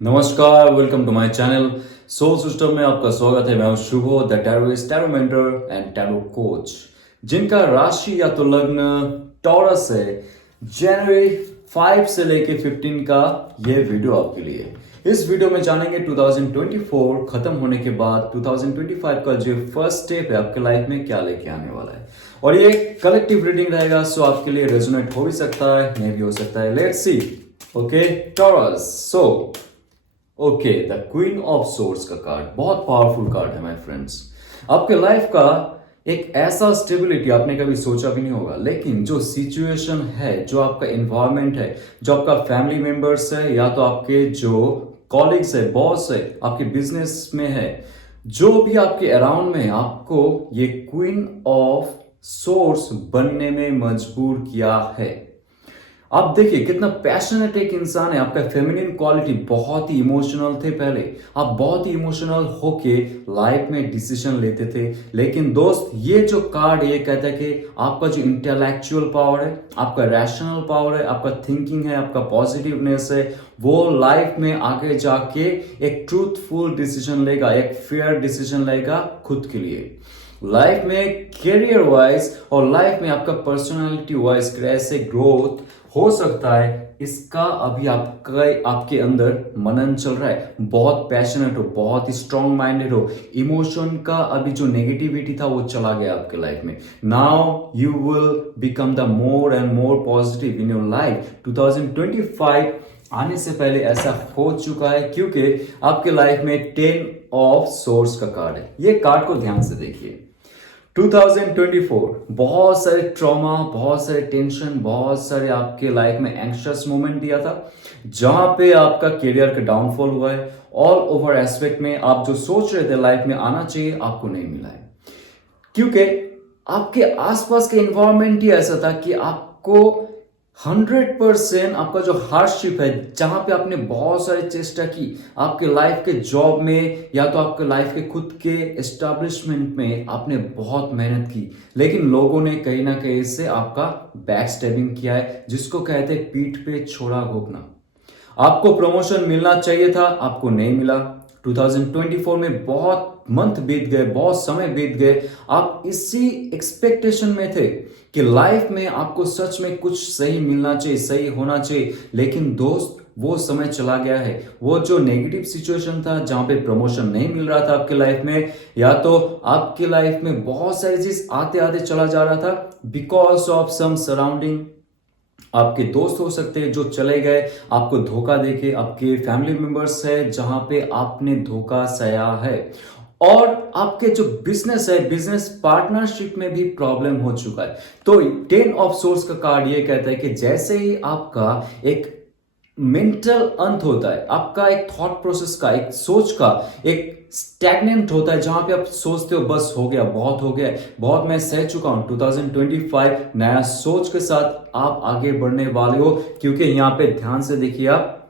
नमस्कार, welcome to my channel soul system में आपका स्वागत है। मैं हूं Shubho, the tarotist, tarot mentor and tarot coach. जिनका राशि या तो लग्न टॉरस है, जनवरी 5 से लेके 15 का ये वीडियो आपके लिए। इस वीडियो में जानेंगे 2024 खत्म होने के बाद 2025 का जो फर्स्ट स्टेप है आपके लाइफ में क्या लेके आने वाला है। और ये कलेक्टिव रीडिंग रहेगा, सो आपके लिए रेजोनेट हो भी सकता है, नहीं भी हो सकता है। Let's see. Okay, taurus. Okay, the queen of source का कार्ड बहुत पावरफुल कार्ड है माय फ्रेंड्स। आपके लाइफ का एक ऐसा स्टेबिलिटी आपने कभी सोचा भी नहीं होगा, लेकिन जो सिचुएशन है, जो आपका इन्वायरमेंट है, जो आपका फैमिली मेंबर्स है या तो आपके जो कॉलिग्स है, बॉस है, आपके बिजनेस में है, जो भी आपके अराउंड में है, आपको ये क्वीन ऑफ सोर्स बनने में मजबूर किया है। आप देखिए कितना पैशनेट एक इंसान है। आपका फेमिनिन क्वालिटी, बहुत ही इमोशनल थे पहले। आप बहुत ही इमोशनल होके लाइफ में डिसीजन लेते थे। लेकिन दोस्त, ये जो कार्ड ये कहता है कि आपका जो इंटेलेक्चुअल पावर है, आपका रैशनल पावर है, आपका थिंकिंग है, आपका पॉजिटिवनेस है, वो लाइफ में आगे जाके एक ट्रूथफुल डिसीजन लेगा, एक फेयर डिसीजन लेगा खुद के लिए। लाइफ में कैरियर वाइज और लाइफ में आपका पर्सनालिटी वाइज कैसे ग्रोथ हो सकता है, इसका अभी आपके अंदर मनन चल रहा है। बहुत पैशनेट हो, बहुत ही स्ट्रॉन्ग माइंडेड हो, इमोशन का अभी जो नेगेटिविटी था वो चला गया आपके लाइफ में। Now you will become the more and more positive in your life. 2025 आने से पहले ऐसा हो चुका है, क्योंकि आपके लाइफ में 10 ऑफ सोर्स का कार्ड है। ये कार्ड को ध्यान से देखिए। 2024 बहुत सारे ट्रॉमा, बहुत सारे टेंशन, बहुत सारे आपके लाइफ में एंग्शियस मोमेंट दिया था, जहां पे आपका करियर का डाउनफॉल हुआ है। ऑल ओवर एस्पेक्ट में आप जो सोच रहे थे लाइफ में आना चाहिए, आपको नहीं मिला है, क्योंकि आपके आसपास के एनवायरनमेंट ही ऐसा था कि आपको 100% आपका जो हार्डशिप है, जहां पे आपने बहुत सारी चेष्टा की आपके लाइफ के जॉब में या तो आपके लाइफ के खुद के एस्टैब्लिशमेंट में, आपने बहुत मेहनत की, लेकिन लोगों ने कहीं ना कहीं से आपका बैक स्टैबिंग किया है, जिसको कहते हैं पीठ पे छोड़ा घोंपना। आपको प्रमोशन मिलना चाहिए था, आपको नहीं मिला। 2024 में बहुत मंथ बीत गए, बहुत समय बीत गए, आप इसी एक्सपेक्टेशन में थे कि लाइफ में आपको सच में कुछ सही मिलना चाहिए, सही होना चाहिए। लेकिन दोस्त, वो समय चला गया है। वो जो नेगेटिव सिचुएशन था, जहां पे प्रमोशन नहीं मिल रहा था आपके लाइफ में, या तो आपके लाइफ में बहुत सारी चीज आते आते चला जा रहा था बिकॉज ऑफ सम सराउंडिंग। आपके दोस्त हो सकते हैं जो चले गए आपको धोखा देके, आपके फैमिली मेंबर्स है जहां पे आपने धोखा सहा है, और आपके जो बिजनेस है, बिजनेस पार्टनरशिप में भी प्रॉब्लम हो चुका है। तो 10 ऑफ सोर्स का कार्ड ये कहता है कि जैसे ही आपका एक मेंटल अंत होता है, आपका एक थॉट प्रोसेस का, एक सोच का एक स्टैग्नेंट होता है, जहां पे आप सोचते हो बस हो गया, बहुत हो गया, बहुत मैं सह चुका हूं। 2025 नया सोच के साथ आप आगे बढ़ने वाले हो, क्योंकि यहां पे ध्यान से देखिए आप,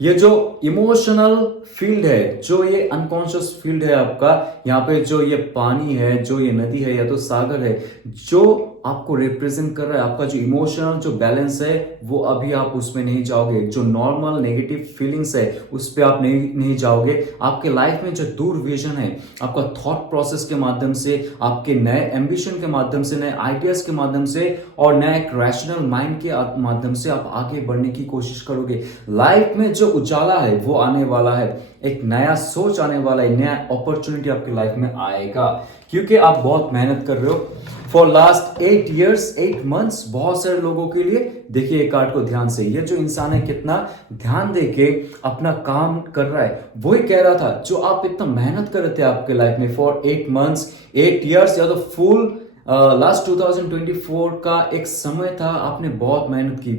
ये जो इमोशनल फील्ड है, जो ये अनकॉन्शियस फील्ड है आपका, यहाँ पे जो ये पानी है, जो ये नदी है या तो सागर है, जो आपको रिप्रेजेंट कर रहा है, आपका जो इमोशनल जो बैलेंस है, वो अभी आप उसमें नहीं जाओगे। जो नॉर्मल नेगेटिव फीलिंग्स है उस पर आप नहीं जाओगे। आपके लाइफ में जो दूर विजन है, आपका थॉट प्रोसेस के माध्यम से, आपके नए एम्बिशन के माध्यम से, नए आइडियाज के माध्यम से और नए एक रैशनल माइंड के माध्यम से आप आगे बढ़ने की कोशिश करोगे। लाइफ में जो उजाला है वो आने वाला है, एक नया सोच आने वाला है, नया अपॉर्चुनिटी आपकी लाइफ में आएगा, क्योंकि आप बहुत मेहनत कर रहे हो फॉर लास्ट 8 years 8 months। बहुत सारे लोगों के लिए देखिए एक कार्ड को ध्यान से, ये जो इंसान है कितना ध्यान दे के अपना काम कर रहा है। वही कह रहा था जो आप इतना मेहनत कर रहे थे आपके लाइफ में फॉर 8 months 8 years, या तो फुल लास्ट 2024 का एक समय था, आपने बहुत मेहनत की।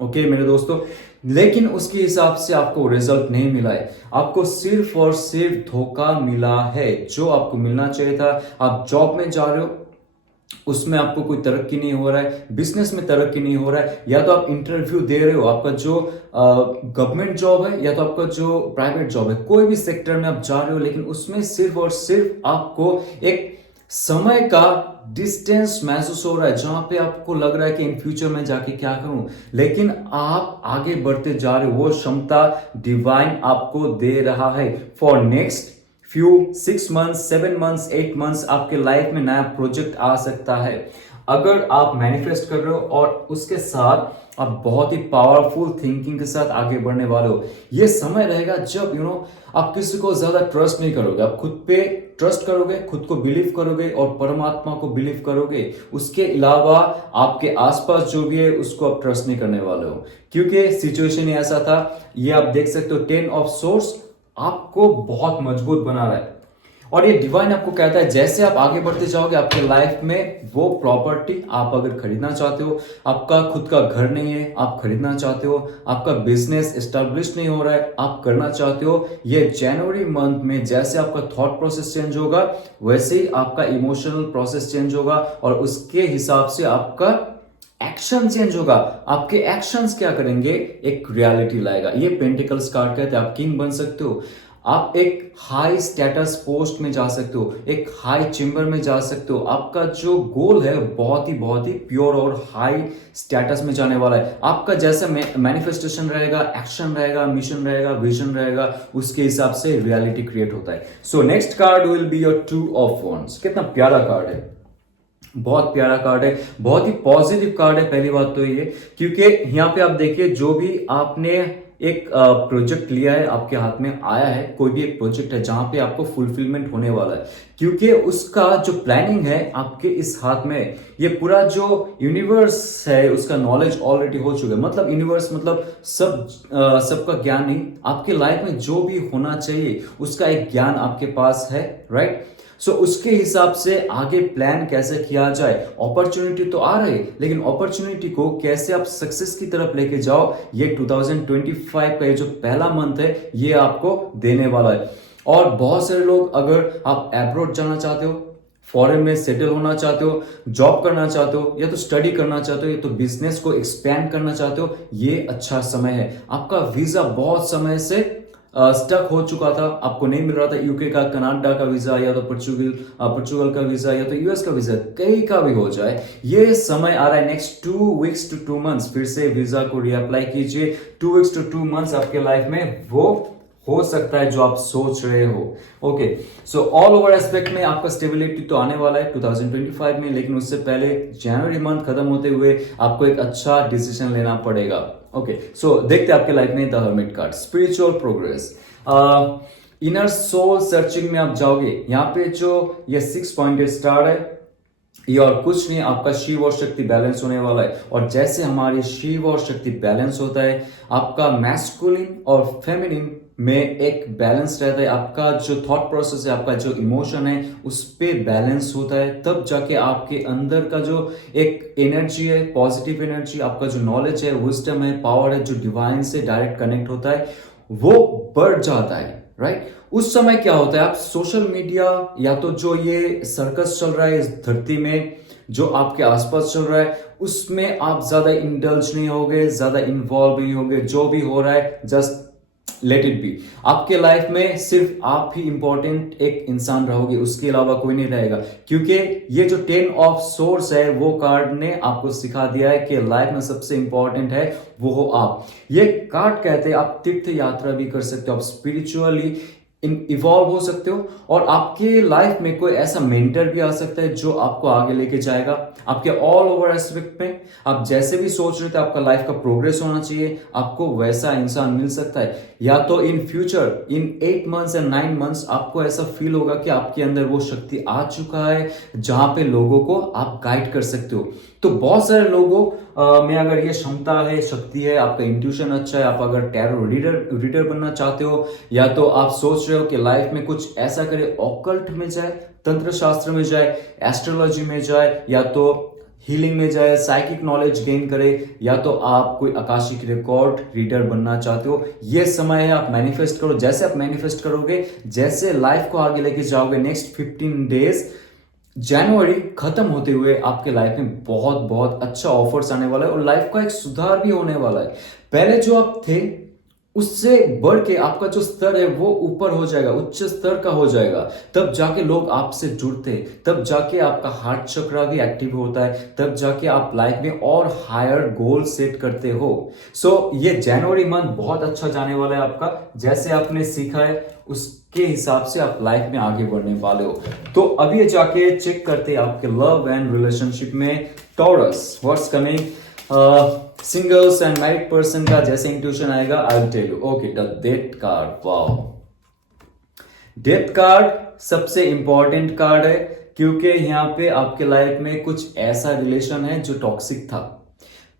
ओके मेरे दोस्तों, लेकिन उसके हिसाब से आपको रिजल्ट नहीं मिला है। आपको सिर्फ और सिर्फ धोखा मिला है। जो आपको मिलना चाहिए था, आप जॉब में जा रहे हो, उसमें आपको कोई तरक्की नहीं हो रहा है, बिजनेस में तरक्की नहीं हो रहा है, या तो आप इंटरव्यू दे रहे हो, आपका जो गवर्नमेंट जॉब है या तो आपका जो प्राइवेट जॉब है, कोई भी सेक्टर में आप जा रहे हो, लेकिन उसमें सिर्फ और सिर्फ आपको एक समय का डिस्टेंस महसूस हो रहा है, जहां पे आपको लग रहा है कि इन फ्यूचर में जाके क्या करूं, लेकिन आप आगे बढ़ते जा रहे हो। वो क्षमता डिवाइन आपको दे रहा है। For next few 6 months, 7 months, 8 months आपके लाइफ में नया प्रोजेक्ट आ सकता है। अगर आप मैनिफेस्ट कर रहे हो और उसके साथ आप बहुत ही पावरफुल थिंकिंग के साथ आगे बढ़ने वाले हो, ये समय रहेगा जब आप किसी को ज्यादा ट्रस्ट नहीं करोगे, आप खुद पे ट्रस्ट करोगे, खुद को बिलीव करोगे और परमात्मा को बिलीव करोगे। उसके अलावा आपके आसपास जो भी है उसको आप ट्रस्ट नहीं करने वाले हो, क्योंकि सिचुएशन ही ऐसा था। ये आप देख सकते हो, 10 ऑफ सोर्स आपको बहुत मजबूत बना रहा है। और ये डिवाइन आपको कहता है जैसे आप आगे बढ़ते जाओगे आपके लाइफ में, वो प्रॉपर्टी आप अगर खरीदना चाहते हो, आपका खुद का घर नहीं है आप खरीदना चाहते हो, आपका बिजनेस एस्टेब्लिश नहीं हो रहा है आप करना चाहते हो, ये जनवरी मंथ में जैसे आपका थॉट प्रोसेस चेंज होगा वैसे ही आपका इमोशनल प्रोसेस चेंज होगा और उसके हिसाब से आपका एक्शन चेंज होगा। आपके एक्शंस क्या करेंगे, एक रियलिटी लाएगा। ये पेंटिकल्स कार्ड कहते हैं, आप किंग बन सकते हो, आप एक हाई स्टेटस पोस्ट में जा सकते हो, एक हाई चेंबर में जा सकते हो। आपका जो गोल है बहुत ही प्योर और हाई स्टेटस में जाने वाला है। आपका जैसा मैनिफेस्टेशन रहेगा, एक्शन रहेगा, मिशन रहेगा, विजन रहेगा, उसके हिसाब से रियलिटी क्रिएट होता है। So next card will be your 2 of wands. कितना प्यारा कार्ड है, बहुत प्यारा कार्ड है, बहुत ही पॉजिटिव कार्ड है। पहली बात तो ये, क्योंकि यहाँ पे आप देखिए जो भी आपने एक प्रोजेक्ट लिया है, आपके हाथ में आया है, कोई भी एक प्रोजेक्ट है जहां पे आपको फुलफिलमेंट होने वाला है, क्योंकि उसका जो प्लानिंग है आपके इस हाथ में, ये पूरा जो यूनिवर्स है उसका नॉलेज ऑलरेडी हो चुका है। मतलब यूनिवर्स मतलब सबका ज्ञान नहीं, आपके लाइफ में जो भी होना चाहिए उसका एक ज्ञान आपके पास है, राइट। सो उसके हिसाब से आगे प्लान कैसे किया जाए। अपॉर्चुनिटी तो आ रही है, लेकिन अपॉर्चुनिटी को कैसे आप सक्सेस की तरफ लेके जाओ, ये 2025 का ये जो पहला मंथ है ये आपको देने वाला है। और बहुत सारे लोग, अगर आप अब्रॉड जाना चाहते हो, फॉरेन में सेटल होना चाहते हो, जॉब करना चाहते हो, या तो स्टडी करना चाहते हो, या तो बिजनेस को एक्सपेंड करना चाहते हो, ये अच्छा समय है। आपका वीजा बहुत समय से स्टक हो चुका था, आपको नहीं मिल रहा था, यूके का, कनाडा का वीजा, या तो पोर्चुगल का वीजा, या तो यूएस का वीजा, कहीं का भी हो जाए, ये समय आ रहा है नेक्स्ट 2 वीक्स टू 2 मंथ्स, फिर से वीजा को रीअप्लाई कीजिए। 2 वीक्स टू 2 मंथ्स आपके लाइफ में वो हो सकता है जो आप सोच रहे हो। Okay, so all over aspect में आपका स्टेबिलिटी तो आने वाला है 2025 में, लेकिन उससे पहले जनवरी मंथ खत्म होते हुए आपको एक अच्छा डिसीजन लेना पड़ेगा। ओके, सो देखते हैं आपके लाइफ में the hermit card, spiritual progress. Inner soul searching में आप जाओगे, यहाँ पे जो ये 6 पॉइंटेड स्टार है, ये और कुछ नहीं, आपका शिव और शक्ति बैलेंस होने वाला है। और जैसे हमारी शिव और शक्ति बैलेंस होता है, आपका मैस्कुलिन और फेमिनिन में एक बैलेंस रहता है, आपका जो थॉट प्रोसेस है, आपका जो इमोशन है उस पे बैलेंस होता है, तब जाके आपके अंदर का जो एक एनर्जी है, पॉजिटिव एनर्जी, आपका जो नॉलेज है, विजडम है, पावर है, जो डिवाइन से डायरेक्ट कनेक्ट होता है, वो बढ़ जाता है, राइट। उस समय क्या होता है, आप सोशल मीडिया या तो जो ये सर्कस चल रहा है इस धरती में, जो आपके आसपास चल रहा है, उसमें आप ज्यादा इंडल्ज नहीं होगे, ज्यादा इन्वॉल्व नहीं होगे। जो भी हो रहा है जस्ट लेट इट बी। आपके लाइफ में सिर्फ आप ही इंपॉर्टेंट एक इंसान रहोगे, उसके अलावा कोई नहीं रहेगा, क्योंकि ये जो 10 ऑफ सोर्स है वो कार्ड ने आपको सिखा दिया है कि लाइफ में सबसे इंपॉर्टेंट है वो हो आप। ये कार्ड कहते हैं आप तीर्थ यात्रा भी कर सकते हो, आप स्पिरिचुअली इवॉल्व हो सकते हो, और आपके लाइफ में कोई ऐसा मेंटर भी आ सकता है जो आपको आगे लेके जाएगा आपके ऑल ओवर एस्पेक्ट में। आप जैसे भी सोच रहे थे आपका लाइफ का प्रोग्रेस होना चाहिए, आपको वैसा इंसान मिल सकता है। या तो इन फ्यूचर इन 8 मंथ्स या 9 मंथ्स आपको ऐसा फील होगा कि आपके अंदर वो शक्ति आ चुका है जहां पे लोगों को आप गाइड कर सकते हो। तो बहुत सारे लोगों में अगर ये क्षमता है, शक्ति है, आपका इंट्यूशन अच्छा है, आप अगर टैरो रीडर बनना चाहते हो, या तो आप सोच रहे हो कि लाइफ में कुछ ऐसा करे, ऑकल्ट में जाए, तंत्र शास्त्र में जाए, एस्ट्रोलॉजी में जाए, या तो हीलिंग में जाए, साइकिक नॉलेज गेन करे, या तो आप कोई आकाशिक रिकॉर्ड रीडर बनना चाहते हो, ये समय है। आप मैनिफेस्ट करो, जैसे आप मैनिफेस्ट करोगे, जैसे लाइफ को आगे लेके जाओगे, नेक्स्ट 15 डेज जनवरी खत्म होते हुए आपके लाइफ में बहुत बहुत अच्छा ऑफर्स आने वाला है, और लाइफ का एक सुधार भी होने वाला है। पहले जो आप थे उससे बढ़ के आपका जो स्तर है वो ऊपर हो जाएगा, उच्च स्तर का हो जाएगा। तब जाके लोग आपसे जुड़ते, तब जाके आपका हार्ट चक्रा भी एक्टिव होता है, तब जाके आप लाइफ में और हायर गोल सेट करते हो। ये जनवरी मंथ बहुत अच्छा जाने वाला है आपका। जैसे आपने सीखा है उसके हिसाब से आप लाइफ में आगे बढ़ने वाले हो। तो अभी जाके चेक करते हैं आपके लव एंड रिलेशनशिप में Taurus what's coming. Singles and married person का जैसे इंट्यूशन आएगा I will tell you. Okay, the death card. Wow, death card सबसे इंपॉर्टेंट कार्ड है, क्योंकि यहाँ पे आपके लाइफ में कुछ ऐसा रिलेशन है जो टॉक्सिक था,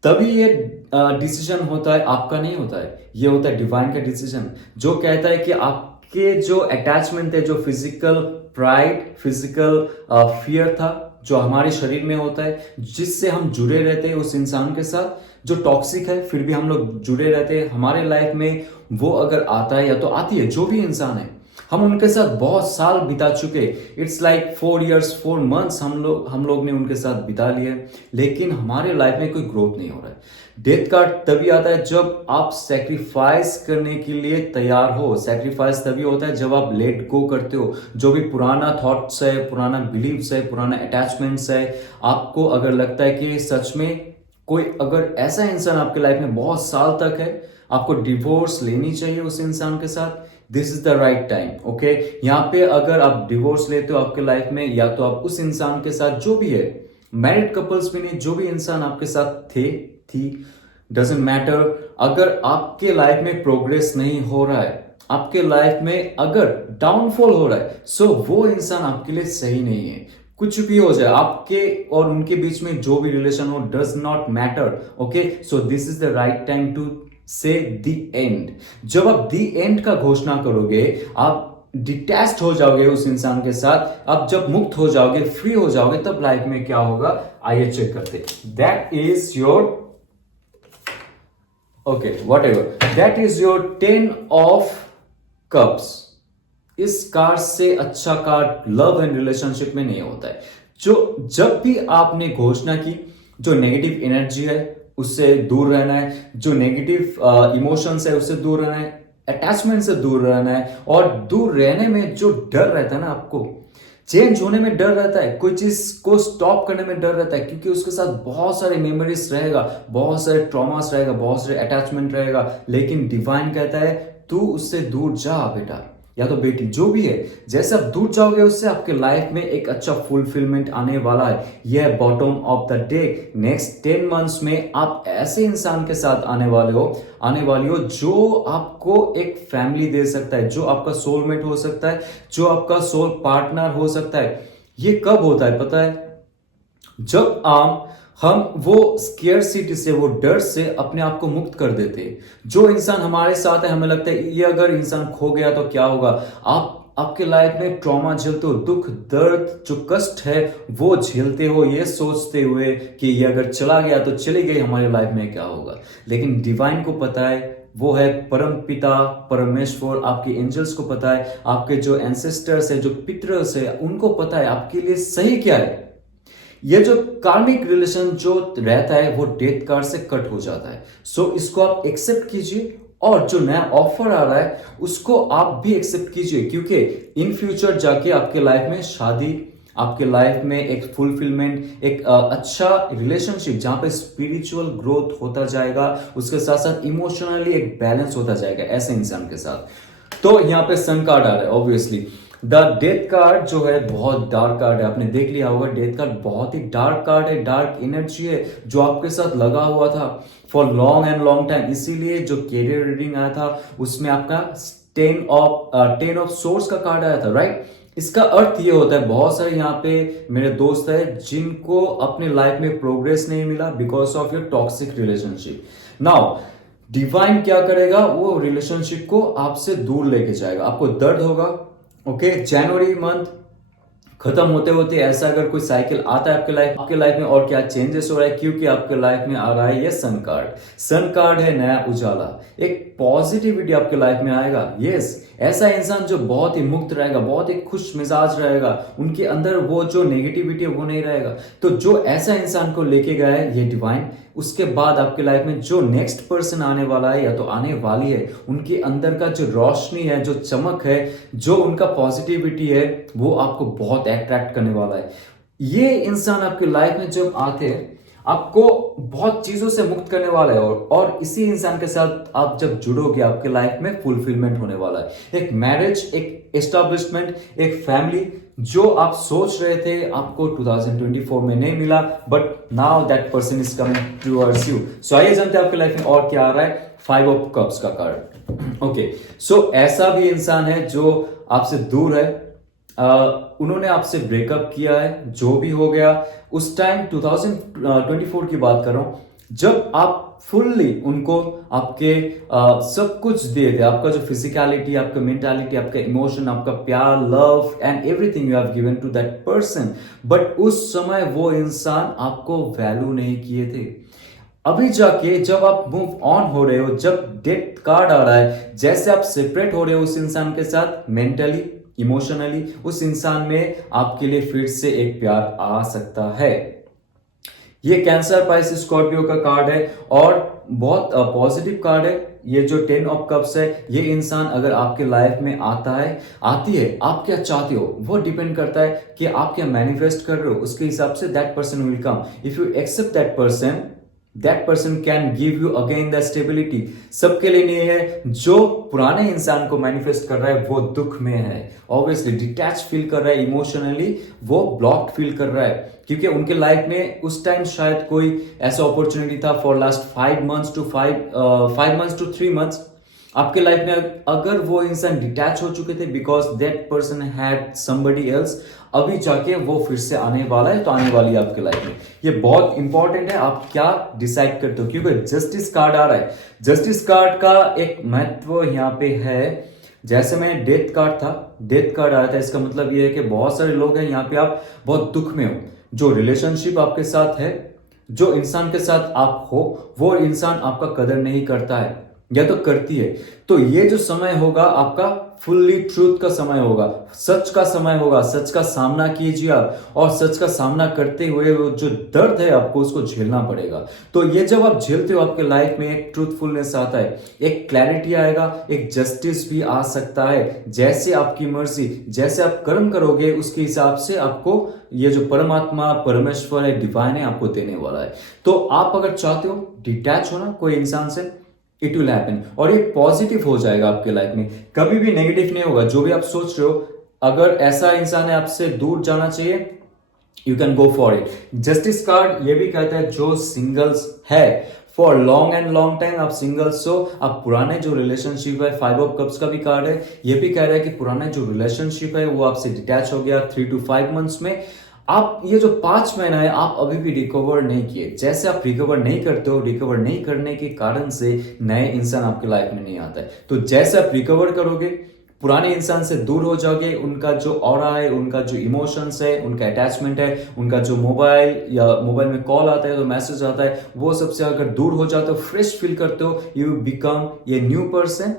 तभी ये डिसीजन होता है, आपका नहीं होता है, ये होता है डिवाइन का डिसीजन, जो कहता है कि आपके जो अटैचमेंट है, जो फिजिकल प्राइड, फिजिकल फियर था, जो हमारे शरीर में होता है, जिससे हम जुड़े रहते हैं उस इंसान के साथ, जो टॉक्सिक है फिर भी हम लोग जुड़े रहते हैं हमारे लाइफ में, वो अगर आता है या तो आती है, जो भी इंसान है, हम उनके साथ बहुत साल बिता चुके, इट्स लाइक 4 years 4 months हम लोग ने उनके साथ बिता लिए, लेकिन हमारे लाइफ में कोई ग्रोथ नहीं हो रहा है। डेथ कार्ड तभी आता है जब आप सेक्रीफाइस करने के लिए तैयार हो। सेक्रीफाइस तभी होता है जब आप लेट गो करते हो, जो भी पुराना थॉट्स है, पुराना बिलीव्स है, पुराना अटैचमेंट्स है, आपको अगर लगता है कि सच में कोई अगर ऐसा इंसान आपके लाइफ में बहुत साल तक है, आपको डिवोर्स लेनी चाहिए उस इंसान के साथ, this is the right time. Okay, यहाँ पे अगर आप डिवोर्स लेते हो आपके लाइफ में, या तो आप उस इंसान के साथ जो भी है, मैरिड कपल्स में नहीं, जो भी इंसान आपके साथ थे, थी, डजेंट मैटर, अगर आपके लाइफ में प्रोग्रेस नहीं हो रहा है, आपके लाइफ में अगर डाउनफॉल हो रहा है, सो वो इंसान आपके लिए सही नहीं है। कुछ भी हो जाए, आपके और उनके बीच में जो भी रिलेशन हो, does not matter. Okay, so this is the right time to say the end. जब आप द एंड का घोषणा करोगे, आप डिटैच्ड हो जाओगे उस इंसान के साथ, आप जब मुक्त हो जाओगे, फ्री हो जाओगे, तब लाइफ में क्या होगा आइए चेक करते। That is your okay what ever, that is your 10 of cups. इस कार्ड से अच्छा कार्ड लव एंड रिलेशनशिप में नहीं होता है। जो जब भी आपने घोषणा की, जो नेगेटिव एनर्जी है उससे दूर रहना है, जो नेगेटिव इमोशंस है उससे दूर रहना है, अटैचमेंट से दूर रहना है, और दूर रहने में जो डर रहता है ना, आपको चेंज होने में डर रहता है, कोई चीज को स्टॉप करने में डर रहता है, क्योंकि उसके साथ बहुत सारे मेमोरीज रहेगा, बहुत सारे ट्रॉमास रहेगा, बहुत सारे अटैचमेंट रहेगा। लेकिन डिवाइन कहता है तू उससे दूर जा बेटा या तो बेटी, जो भी है, जैसे आप दूर जाओगे उससे आपके लाइफ में एक अच्छा फुलफिलमेंट आने वाला है। यह bottom of the day, next 10 months में आप ऐसे इंसान के साथ आने वाली हो जो आपको एक फैमिली दे सकता है, जो आपका सोलमेट हो सकता है, जो आपका सोल पार्टनर हो सकता है। ये कब होता है पता है? जब हम वो स्केयरसिटी से, वो डर से अपने आप को मुक्त कर देते हैं। जो इंसान हमारे साथ है, हमें लगता है ये अगर इंसान खो गया तो क्या होगा, आपके लाइफ में ट्रॉमा झेलते हो, दुख दर्द जो कष्ट है वो झेलते हो, ये सोचते हुए कि ये अगर चला गया तो चली गई, हमारे लाइफ में क्या होगा। लेकिन डिवाइन को पता है, वो है परम पिता परमेश्वर, आपके एंजल्स को पता है, आपके जो एंसेस्टर्स है, जो पितर्स है, उनको पता है आपके लिए सही क्या है। ये जो कार्मिक रिलेशन जो रहता है वो डेथ कार्ड से कट हो जाता है। इसको आप एक्सेप्ट कीजिए, और जो नया ऑफर आ रहा है उसको आप भी एक्सेप्ट कीजिए, क्योंकि इन फ्यूचर जाके आपके लाइफ में शादी, आपके लाइफ में एक फुलफिलमेंट, एक अच्छा रिलेशनशिप जहां पे स्पिरिचुअल ग्रोथ होता जाएगा, उसके साथ साथ इमोशनली एक बैलेंस होता जाएगा ऐसे इंसान के साथ। तो यहाँ पे सन कार्ड आ रहा है ऑब्वियसली। द डेथ कार्ड जो है बहुत डार्क कार्ड है, आपने देख लिया होगा, डेथ कार्ड बहुत ही डार्क कार्ड है, डार्क एनर्जी है जो आपके साथ लगा हुआ था for long and long time. इसीलिए जो कैरियर रीडिंग आया था उसमें आपका 10 ऑफ सोर्स का कार्ड आया था, राइट। इसका अर्थ ये होता है, बहुत सारे यहाँ पे मेरे दोस्त है जिनको अपने लाइफ में प्रोग्रेस नहीं मिला because of your toxic relationship. Now divine क्या करेगा, वो रिलेशनशिप को आपसे दूर लेके जाएगा, आपको दर्द होगा। ओके, जनवरी मंथ खत्म होते होते ऐसा अगर कोई साइकिल आता है आपके लाइफ में, और क्या चेंजेस हो रहा है, क्योंकि आपके लाइफ में आ रहा है ये सन कार्ड। सन कार्ड है नया उजाला, एक पॉजिटिविटी आपके लाइफ में आएगा। यस, ऐसा इंसान जो बहुत ही मुक्त रहेगा, बहुत ही खुश मिजाज रहेगा, उनके अंदर वो जो नेगेटिविटी है वो नहीं रहेगा। तो जो ऐसा इंसान को लेके गया है ये डिवाइन, उसके बाद आपके लाइफ में जो नेक्स्ट पर्सन आने वाला है या तो आने वाली है, उनके अंदर का जो रोशनी है, जो चमक है, जो उनका पॉजिटिविटी है, वो आपको बहुत अट्रैक्ट करने वाला है। ये इंसान आपके लाइफ में जब आते हैं आपको बहुत चीजों से मुक्त करने वाला है, और इसी इंसान के साथ आप जब जुड़ोगे आपके लाइफ में फुलफिलमेंट होने वाला है। एक मैरिज, एक एस्टेब्लिशमेंट, एक फैमिली जो आप सोच रहे थे आपको 2024 में नहीं मिला, but now that person is coming towards you. So आइए जानते हैं आपके लाइफ में और क्या आ रहा है। 5 ऑफ कप्स का कार्ड। ओके, सो ऐसा भी इंसान है जो आपसे दूर है, उन्होंने आपसे ब्रेकअप किया है, जो भी हो गया उस टाइम 2024 की बात कर रहा हूं, जब आप फुल्ली उनको आपके सब कुछ दिए थे, आपका जो फिजिकलिटी, आपका मेंटालिटी, आपका इमोशन, आपका प्यार, love and everything you have given to that person, but उस समय वो इंसान आपको वैल्यू नहीं किए थे। अभी जाके जब आप मूव ऑन हो रहे हो, जब डेथ कार्ड आ रहा है, जैसे आप सेपरेट हो रहे हो उस इंसान के साथ मेंटली, इमोशनली, उस इंसान में आपके लिए फिर से एक प्यार आ सकता है। ये कैंसर, पाइसेस, स्कॉर्पियो का कार्ड है और बहुत पॉजिटिव कार्ड है। ये जो 10 ऑफ कप्स है, ये इंसान अगर आपके लाइफ में आता है, आती है, आप क्या चाहते हो वो डिपेंड करता है कि आप क्या मैनिफेस्ट कर रहे हो, उसके हिसाब से that person will come. If you accept that person can give you again the stability. सबके लिए नहीं है। जो पुराने इंसान को मैनिफेस्ट कर रहा है वो दुख में है, ऑब्वियसली डिटैच फील कर रहा है, इमोशनली वो ब्लॉक्ड फील कर रहा है, क्योंकि उनके लाइफ में उस टाइम शायद कोई ऐसा अपॉर्चुनिटी था for last 5 months to 3 months आपके लाइफ में। अगर वो इंसान डिटैच हो चुके थे because that person had somebody else, अभी जाके वो फिर से आने वाला है, तो आने वाली है आपके लाइफ में। ये बहुत इंपॉर्टेंट है आप क्या डिसाइड करते हो, क्योंकि जस्टिस कार्ड आ रहा है। जस्टिस कार्ड का एक महत्व यहाँ पे है। जैसे में डेथ कार्ड था, डेथ कार्ड आया था, इसका मतलब ये है कि बहुत सारे लोग हैं यहाँ पे, आप बहुत दुख में हो। जो रिलेशनशिप आपके साथ है, जो इंसान के साथ आप हो, वो इंसान आपका कदर नहीं करता है या तो करती है। तो ये जो समय होगा आपका फुल्ली ट्रूथ का समय होगा, सच का समय होगा। सच का सामना कीजिए आप, और सच का सामना करते हुए वो जो दर्द है आपको उसको झेलना पड़ेगा। तो ये जब आप झेलते हो आपके लाइफ में एक ट्रूथफुलनेस आता है, एक क्लैरिटी आएगा, एक जस्टिस भी आ सकता है। जैसे आपकी मर्जी, जैसे आप कर्म करोगे उसके हिसाब से आपको ये जो परमात्मा, परमेश्वर है, डिवाइन है, आपको देने वाला है। तो आप अगर चाहते हो डिटैच होना कोई इंसान से, इट विल हैपन, और ये पॉजिटिव हो जाएगा आपके लाइफ में, कभी भी नेगेटिव नहीं होगा। जो भी आप सोच रहे हो, अगर ऐसा इंसान है आपसे दूर जाना चाहिए, you can go for it. Justice card ये भी कहता है जो सिंगल्स है for long and long time, आप सिंगल्स हो, आप पुराने जो रिलेशनशिप है, 5 ऑफ कप्स का भी कार्ड है, ये भी कह रहा है कि पुराना जो रिलेशनशिप है वो आपसे डिटैच हो गया 3 to 5 मंथ्स में। आप ये जो 5 महीना है आप अभी भी रिकवर नहीं किए। जैसे आप रिकवर नहीं करते हो, रिकवर नहीं करने के कारण से नए इंसान आपके लाइफ में नहीं आता है। तो जैसे आप रिकवर करोगे, पुराने इंसान से दूर हो जाओगे, उनका जो ऑरा है, उनका जो इमोशंस है, उनका अटैचमेंट है, उनका जो मोबाइल या मोबाइल में कॉल आता है, जो मैसेज आता है, वो सबसे अगर दूर हो जाते हो, फ्रेश फील करते हो, यू बिकम ये न्यू पर्सन।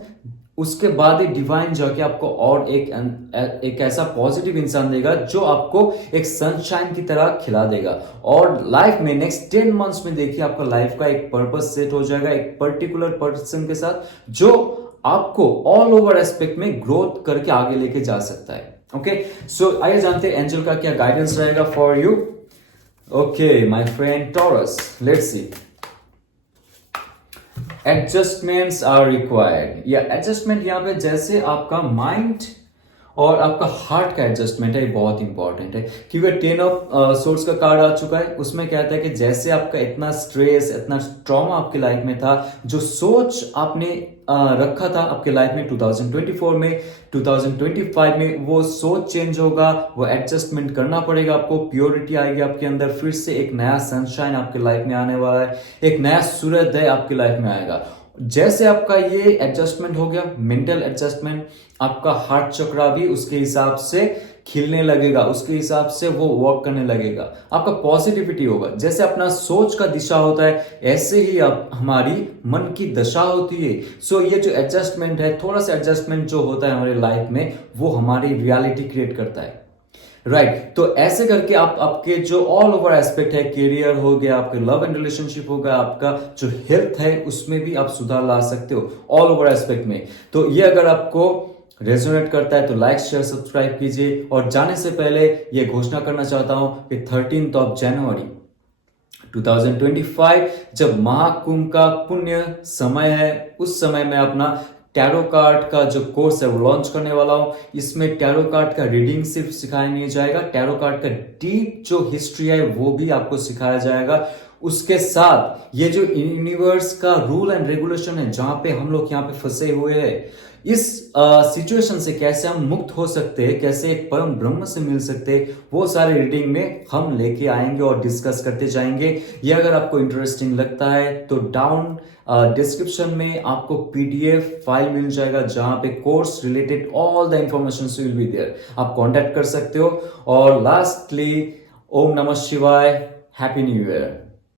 उसके बाद ही डिवाइन जाके आपको और एक ऐसा पॉजिटिव इंसान देगा जो आपको एक सनशाइन की तरह खिला देगा। और लाइफ में नेक्स्ट 10 मंथ्स में देखिए आपका लाइफ का एक पर्पस सेट हो जाएगा, एक पर्टिकुलर पर्सन के साथ जो आपको ऑल ओवर एस्पेक्ट में ग्रोथ करके आगे लेके जा सकता है। ओके, सो आइए जानते हैं एंजल का क्या गाइडेंस रहेगा for you. Okay my friend Taurus, let's see. Adjustments are required, या एडजस्टमेंट यहाँ पे जैसे आपका माइंड और आपका हार्ट का एडजस्टमेंट है, ये बहुत इंपॉर्टेंट है। क्योंकि 10 ऑफ सोर्स का कार्ड आ चुका है, उसमें कहता है कि जैसे आपका इतना स्ट्रेस, इतना ट्रॉमा आपके लाइफ में था, जो सोच आपने रखा था आपके लाइफ में 2024 में, 2025 में वो सोच चेंज होगा, वो एडजस्टमेंट करना पड़ेगा आपको। प्योरिटी आएगी आपके अंदर, फिर से एक नया सनशाइन आपके लाइफ में आने वाला है, एक नया सूर्योदय आपके लाइफ में आएगा। जैसे आपका ये एडजस्टमेंट हो गया, मेंटल एडजस्टमेंट, आपका हार्ट चक्रा भी उसके हिसाब से खिलने लगेगा, उसके हिसाब से वो वर्क करने लगेगा, आपका पॉजिटिविटी होगा। जैसे अपना सोच का दिशा होता है, ऐसे ही आप हमारी मन की दशा होती है। सो ये जो एडजस्टमेंट है, थोड़ा सा एडजस्टमेंट जो होता है हमारे लाइफ में, वो हमारी रियलिटी क्रिएट करता है। राइट तो ऐसे करके आप आपके जो ऑल ओवर एस्पेक्ट है, करियर हो गया, आपके लव एंड रिलेशनशिप हो गया, आपका जो हेल्थ है उसमें भी आप सुधार ला सकते हो ऑल ओवर एस्पेक्ट में। तो ये अगर आपको रेजोनेट करता है तो लाइक शेयर सब्सक्राइब कीजिए। और जाने से पहले ये घोषणा करना चाहता हूं कि 13 जनवरी 2025 जब महाकुंभ का पुण्य समय है, उस समय मैं अपना टैरो कार्ड का जो कोर्स है वो लॉन्च करने वाला हूं। इसमें टैरो कार्ड का रीडिंग सिर्फ सिखाया नहीं जाएगा, टैरो कार्ड का डीप जो हिस्ट्री है वो भी आपको सिखाया जाएगा। उसके साथ ये जो यूनिवर्स का रूल एंड रेगुलेशन है, जहां पे हम लोग यहाँ पे फंसे हुए हैं, इस सिचुएशन से कैसे हम मुक्त हो सकते हैं, कैसे एक परम ब्रह्म से मिल सकते हैं, वो सारे रीडिंग में हम लेके आएंगे और डिस्कस करते जाएंगे। ये अगर आपको इंटरेस्टिंग लगता है तो डाउन डिस्क्रिप्शन में आपको पीडीएफ फाइल मिल जाएगा, जहां पे course related all the information will be there, आप कांटेक्ट कर सकते हो। और लास्टली, ओम नमः शिवाय, हैप्पी न्यू ईयर।